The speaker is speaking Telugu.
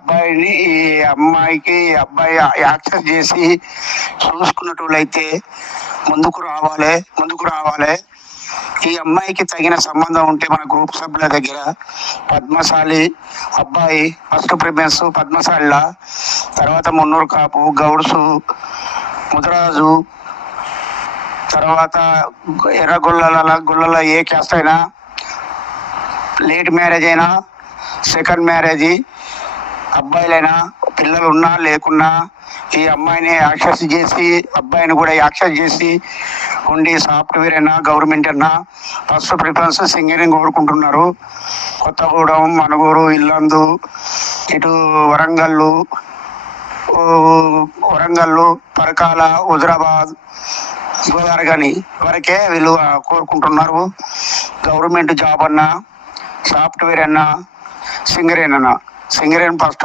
అబ్బాయిని ఈ అమ్మాయికి అబ్బాయి యాక్సెస్ చేసి చూసుకున్నట్లయితే ముందుకు రావాలి. ఈ అమ్మాయికి తగిన సంబంధం ఉంటే మన గ్రూప్ సభ్యుల దగ్గర పద్మశాలి అబ్బాయి ఫస్ట్ ప్రిఫరెన్స్ పద్మశాలిల, తర్వాత మున్నూరు కాపు, గౌడ్సు, ముదరాజు, తర్వాత గుళ్ళల ఏ క్యాస్ట్ అయినా, లేట్ మ్యారేజ్ అయినా, సెకండ్ మ్యారేజ్ అబ్బాయిలైనా, పిల్లలు ఉన్నా లేకున్నా ఈ అమ్మాయిని యాక్సెస్ చేసి అబ్బాయిని కూడా యాక్సెస్ చేసి ఉండి సాఫ్ట్వేర్ అయినా గవర్నమెంట్ అయినా ఫస్ట్ ప్రిఫరెన్స్ సింగరింగ్ కోరుకుంటున్నారు. కొత్తగూడెం, మనుగూరు, ఇల్లందు, ఇటు వరంగల్లు, పరకాల, హుజరాబాద్, గోదావరి వరకే వీళ్ళు కోరుకుంటున్నారు. గవర్నమెంట్ జాబ్ అన్నా, సాఫ్ట్వేర్ అన్నా, సింగరేన్ ఫస్ట్